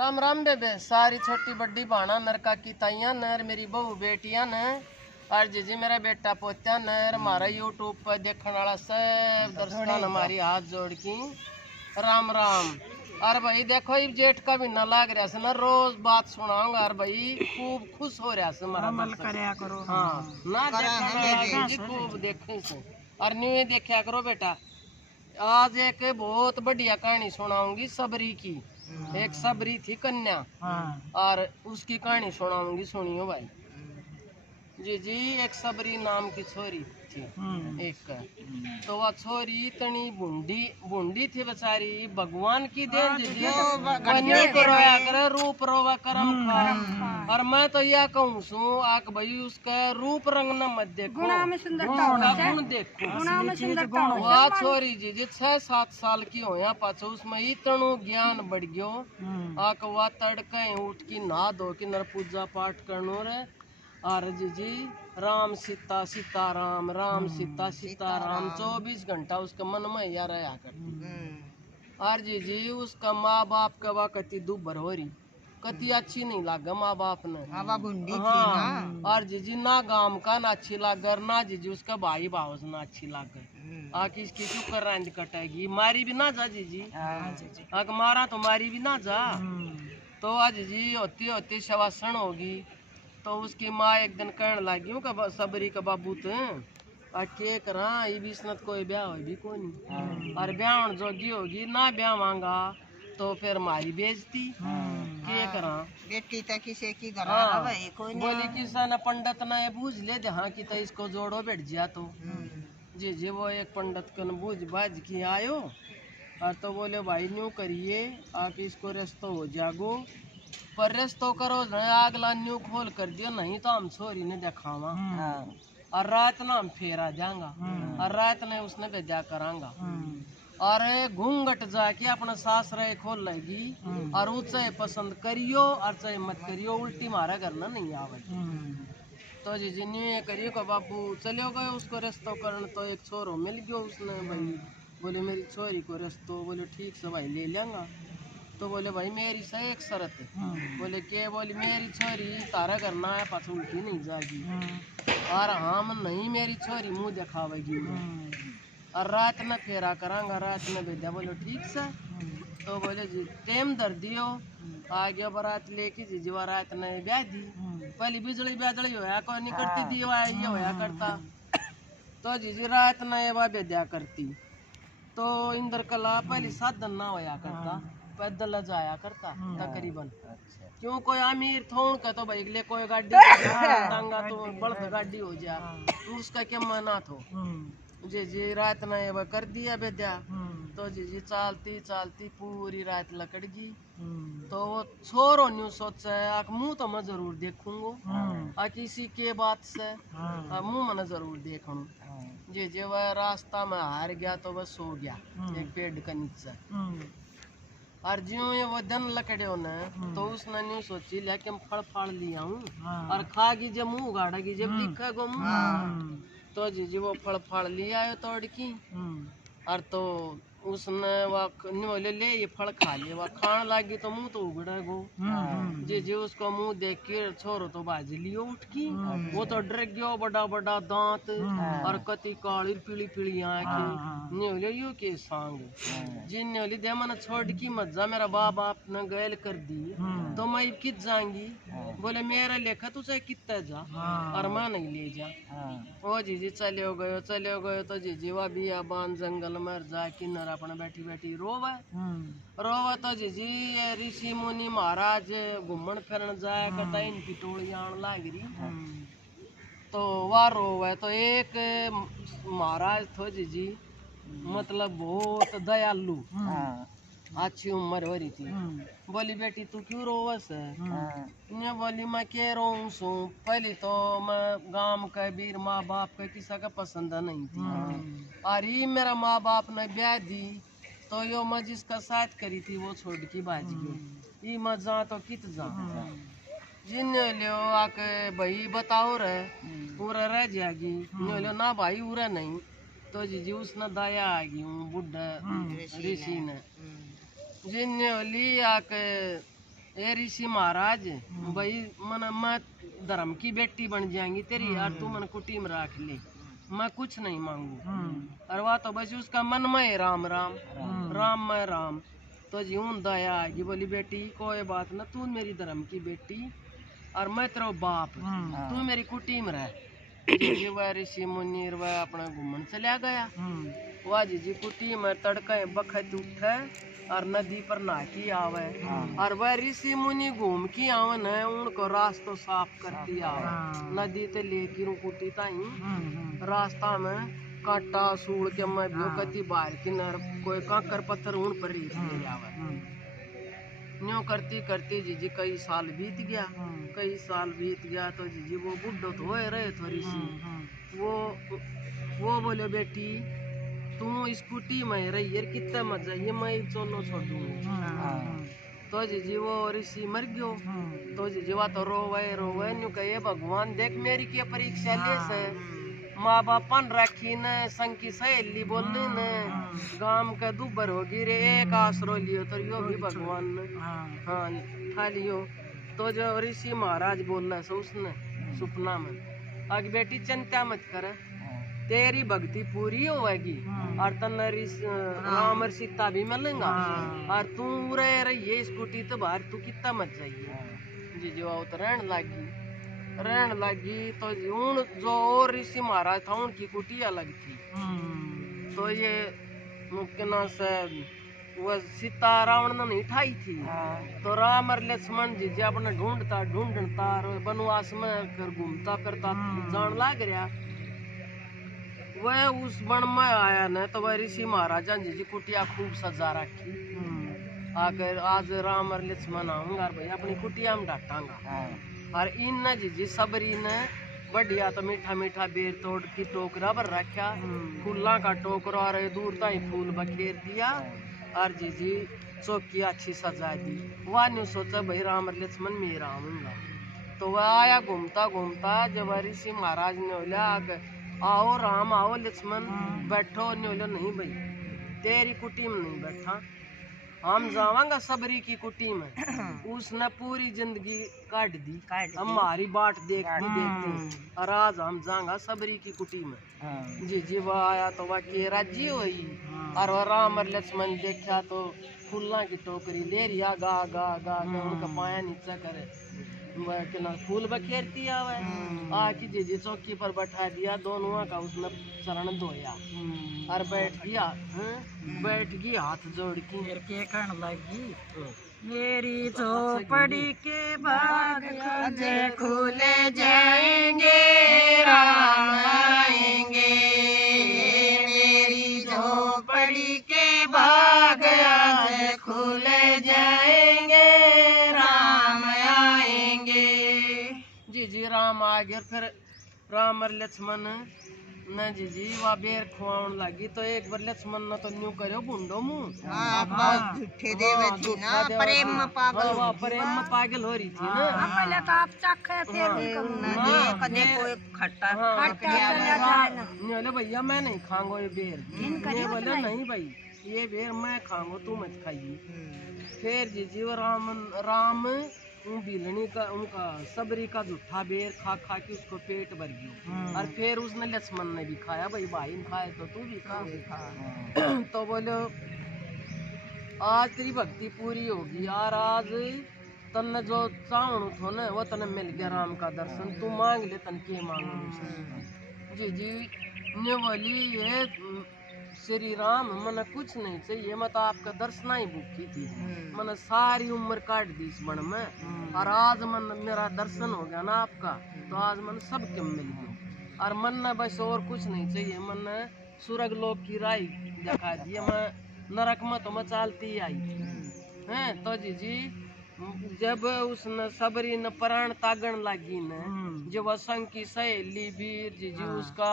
राम राम बेबे, सारी छोटी बड्डी बाणा नरका की ताइयां नर मेरी बहू बेटियां न और जीजी मेरा बेटा पोत्या नर हमारा यूट्यूब पर देखने वाला सब दर्शकों हमारी हाथ जोड़ की राम राम। और भाई देखो ये जेठ का महीना लाग रहा है ना, रोज बात सुनाऊंगा और भाई खूब खुश हो रहा है हमारा दर्शक। हाँ ना देखा जी, खूब देखे से और न्यू देखा करो बेटा। आज एक बहुत बढ़िया कहानी सुनाऊंगी सबरी की। एक सबरी थी कन्या और उसकी कहानी सुनाऊंगी, सुनियो भाई। जी जी, एक सबरी नाम की छोरी थी एक। तो वह छोरी इतनी बूंदी बूंदी थी बेचारी, भगवान की देन जी जी। को रोया करे रूप रोवा करम खा। और मैं तो यह कहूँ सू आक भाई उसका रूप रंग न मत देखो, गुण देखो। वह छोरी जी जी 6-7 साल की होया पाछो उसमें इतनो ज्ञान बढ़ गयो। आक वह तड़के उठ की नहा धो की नर पूजा पाठ करनो रे। और जी जी राम सीता सीता राम, राम सीता सीता राम 24 घंटा उसके मन में या रहा करती। और जी जी उसका माँ बाप का वह कति दुबर हो रही, कति अच्छी नहीं लागे माँ बाप ने। हाँ, और जी जी ना गांव का ना अच्छी लागे, ना जी जी उसका भाई भाव ना अच्छी लागे। आके इसकी चुकर रंज कटेगी, मारी भी ना जा जी जी। आके मारा तो मारी भी ना जा। तो आज जी होती होती शवासन होगी। तो उसकी माँ एक दिन कहने लगी कि सबरी का बाबू तो के करा ये भी सनत कोई ब्याह हो भी कोई नहीं, और ब्याह जोगी होगी ना ब्याह मांगा तो फिर मारी बेचती के करा बेटी तो किसी की घर बोली किसा न पंडित ने बूझ ले जहाँ की तो इसको जोड़ो बैठ जा। तो जी जी वो एक पंडित कन बूझ बाज की आयो और तो बोले भाई न्यू करिए आप इसको रिश्ता हो जागो, पर रिश्तो करो अगला न्यू खोल कर दियो नहीं तो हम छोरी ने दिखावा। और रात ना हम फेरा जाएंगा और रात ने उसने भेजा करांगा। और घूंघट जाके अपना सास रहे खोल लेगी और वो चाहे पसंद करियो और चाहे मत करियो, उल्टी मारा करना नहीं आवे। तो जी जी न्यू करियो को बाबू चलो गए उसको रिश्तो करने। तो एक छोरो मिल गयो उसने भाई, बोले मेरी छोरी को रिश्तो, बोले ठीक से भाई ले लेंगा। तो बोले भाई मेरी से एक शर्त है। बोले के, बोली मेरी छोरी तारा करना है पास उल्टी नहीं जाएगी और हम नहीं मेरी छोरी मुंह दिखावेगी और रात में फेरा करांगा, रात में भेजा। बोलो ठीक से। तो बोले जी टेम धर दियो, आ गयो बारात लेके जी जी रात ने ब्याह दी। पहली बिजली बिजली होया कोई नहीं करती दी ये होया करता। तो जी जी रात ने वह भेजा करती। तो इंद्र कला पहली साधन ना होया करता, पैदल जाया करता तकरीबन। क्यों कोई अमीर थोड़ का तो भाई ले कोई गाड़ी टांगा तो बड़द गाड़ी हो जा, तो उसका क्या मना थो। जी जी रात ने वह कर दिया बेद्या। तो जी जी चालती चालती पूरी रात लकड़ गई। तो वो छोरो न्यू सोचा मुंह तो मैं जरूर देखूंगो आ किसी के बात से मुंह मैंने जरूर देखूं। जी जी वह रास्ता में हार गया तो वह सो गया एक पेड़ के नीचे। और ज्यों ये वो दिन लकड़े ने तो उसने न्यू सोची लिया कि हम फल फाड़ लिया हूँ और खागी जब मुंह उगाड़ेगी जब दिखेगा मुंह। तो जी जी वो फल फाड़ लिया है तोड़ की। और तो उसने वह ले ये फल खा लिया, वह खाने लगी तो मुंह तो उगड़ेगो। जी जी उसको मुंह देख के छोरो तो बाज लियो उठ की। वो तो डर गयो, बड़ा बड़ा दांत और कति काली पीली पीली आंखें। न्योले यू के सांग जी न्योली दे मैंने छोड़ की मजा मेरा बाप आपने गैल कर दी तो मैं कित जाऊंगी। बोले मेरा लेखा तू चाहे कितना जा और मैं नहीं ले जा। ओ जी जी चले गयो। तो जी जी वह भी बान जंगल में जा किन्नर अपने बैठी बैठी रोवे रोवे। तो जी जी ये ऋषि मुनि महाराज घूमन फिरन जाया करता इनकी टोली आन लाग रही। तो वह रोवे तो एक महाराज थो जी जी, मतलब बहुत दयालु, अच्छी उम्र हो रही थी। बोली बेटी तू क्यों रोवस है? बोली मैं क्या रोऊं सू, पहली तो मैं गांव के वीर माँ बाप के किसी का पसंद नहीं थी और ये मेरा माँ बाप ने ब्याह दी तो यो मैं जिसका साथ करी थी वो छोड़ की बाज गई। ये मैं जा तो कित जा जिन लियो आके भाई बताओ रे पूरा रह जाएगी। लियो ना भाई उरा नहीं। तो जी उसने दया आ गई बुढ़ा ऋषि ने जिन ली आके ए ऋषि महाराज भाई मन मैं धर्म की बेटी बन जाएंगी तेरी यार, तू मन कुटी में रख ले, मैं कुछ नहीं मांगू। और वह तो बस उसका मन में राम राम राम में राम। तो जी हूँ दया आएगी, बोली बेटी कोई बात ना, तू मेरी धर्म की बेटी और मैं तेरा बाप, तू मेरी कुटी में रह। जी वह ऋषि मुनि वह अपना घूमन चला गया। वह जी कुटी में तड़के बखत उठे और नदी पर नहाती आवे, और वह ऋषि मुनि घूम की आवन है उनको रास्ता साफ करती आवे। नदी ते लेकर कुटी ताई रास्ता में कांटा सूड़ के मैं भी कती बाहर किनार कोई कांकर पत्थर उन पर रेत ले आवे। न्यों करती करती जीजी कई साल बीत गया, कई साल बीत गया। तो जीजी वो बुढ़ो तो होए रहे थोड़ी सी, वो बोले बेटी तू इस कुटी में रही यार, कितना मजा ये मैं चोनो छोड़ दूंगी। तो जीजी वो ऋषि मर गयो। तो जीजी वा तो रोवे न्यू कहे भगवान देख मेरी क्या परीक्षा ले से, माँ बापन रखी न संग की सहेली बोलने न गांव के दुबर होगी रे, एक आसरो लियो तो यो भी भगवान ने हाँ था लियो। तो जो ऋषि महाराज बोलना से उसने सपना में, आगे बेटी चिंता मत कर, तेरी भक्ति पूरी होगी और तन राम और सीता भी मिलेगा, और तू रही स्कूटी तो बाहर तू कितना मत जाइए। जी जो तो रहन लगी। तो हूँ जो और ऋषि महाराज था उनकी कुटी अलग थी। तो ये मुख्य से वो सीता रावण ने नहीं ठाई थी। तो राम और लक्ष्मण जी जे अपने ढूंढता वनवास में कर घूमता करता जान लाग रहा। वह उस वन में आया न तो वह ऋषि महाराजा जी कुटिया खूब सजा रखी। आकर आज राम और लक्ष्मण आऊंगा भाई अपनी कुटिया में डाटांगा। और इन न जी सबरी ने बढ़िया तो मीठा मीठा बेर तोड़ की टोकरा पर रखा, फूला का टोकरा और दूर तक फूल बखेर दिया, और जी चौकी अच्छी सजा दी। वह नहीं सोचा भाई राम और लक्ष्मण मेरा आऊंगा। तो वह आया घूमता घूमता, जब ऋषि महाराज ने बोला आओ राम आओ लक्ष्मण बैठो, ने बोला नहीं भाई तेरी कुटी में नहीं बैठा, हम जावांगा सबरी की कुटी में। उसने पूरी जिंदगी काट दी, हमारी बाट देखते और आज हम जाएंगा सबरी की कुटी में। जी वह आया तो वह के राजी हुई, और वह राम और लक्ष्मण देखा तो फूलों की टोकरी ले रिया गा गा गा गा उनका पाया नीचा करे, फूल बखेरती आवे। आके जी चौकी पर बैठा दिया, दोनों का उसने चरण धोया और बैठ गया हाथ जोड़ के कहने लगी मेरी झोपड़ी के बाग खजे खुले जाएंगे, राम आएंगे। मेरी झोपड़ी के बाग आज खुले जाएंगे, राम आएंगे। जी राम आ गए। फिर राम और लक्ष्मण न जी वह बेर खुआन लगी। तो एक बार लक्ष्मण ने तो न्यू करो बुंडो मुंह झूठे देवे थी ना, प्रेम में पागल हो रही थी ना। पहले तो आप चखे थे कदे कोई खट्टा बोले भैया मैं नहीं खाऊंगा ये बेर। ये बोले नहीं भाई ये बेर मैं खाऊंगा तू मत खाइए। फिर जी वो राम बिलनी का उनका सबरी का झूठा बेर खा खा के उसको पेट भर गया। और फिर उसने लक्ष्मण ने भी खाया, भाई ने खाए तो तू भी खा। तो बोलो आज तेरी भक्ति पूरी होगी यार, आज तन्ने जो चाहूं थो ना वो तने मिल गया राम का दर्शन, तू मांग ले तन के मांगो। जी ने बोली ये श्री राम मन कुछ नहीं चाहिए, मैं तो आपका दर्शन ही भूखी थी, मैंने सारी उम्र काट दी इस बन में, और आज मन मेरा दर्शन हो गया ना आपका, तो आज मन सब के मिल गया। और मन ने बस और कुछ नहीं चाहिए, मन ने स्वर्ग लोक की राह दिखा दी, मैं नरक में तो मैं चालती आई है। तो जी जब उसने सबरी ने प्राण तागन लगी न, जब असंग की सहेली वीर जी उसका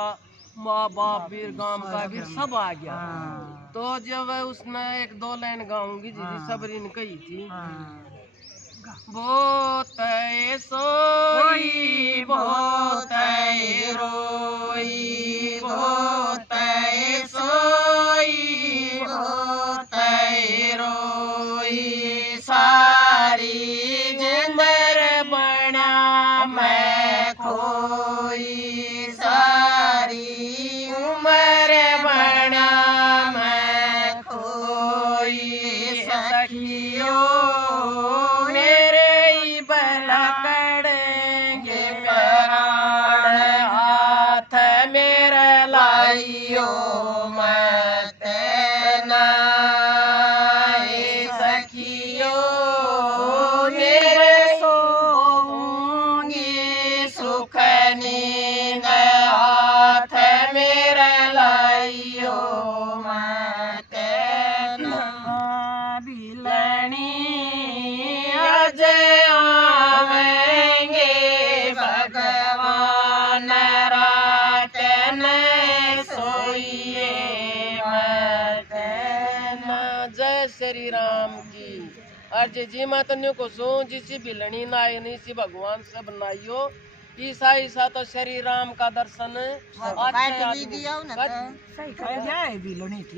माँ बाप वीर गांव का वीर सब आ गया। तो जब उसने एक दो लाइन गाऊंगी जी सबरी ने कही थी, बहुत सोई बहुत रोई, बहुत सोई बहुत रोई, सारी बजे आवेंगे भगवान रात में सोइए मत न। जय श्री राम की। और जी मातन्यों को सो जिसी बिलनी नायनी सी भगवान से बनाइयो। ईसा ईसा तो श्री राम का दर्शन काट भी दिया ना तो सही कर जाए बिलनी थी।